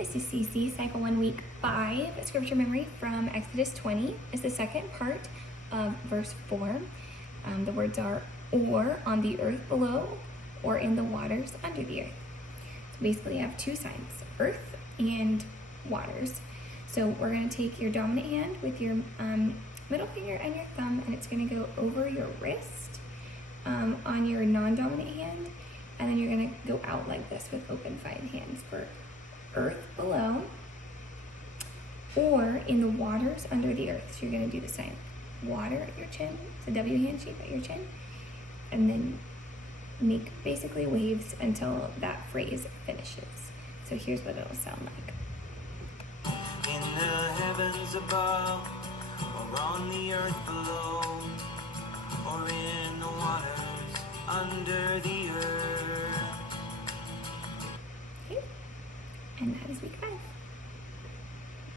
This is CC, Cycle 1, Week 5. Scripture memory from Exodus 20 is the second part of verse 4. The words are, or on the earth below, or in the waters under the earth. So basically you have two signs, earth and waters. So we're going to take your dominant hand with your middle finger and your thumb, and it's going to go over your wrist on your non-dominant hand, and then you're going to go out like this with open fine hands for earth below, or in the waters under the earth. So you're going to do the same. Water at your chin, it's a W hand shape at your chin, and then make basically waves until that phrase finishes. So here's what it'll sound like. In the heavens above, or on the earth below, or in the waters under the earth. Okay, and that is week 5.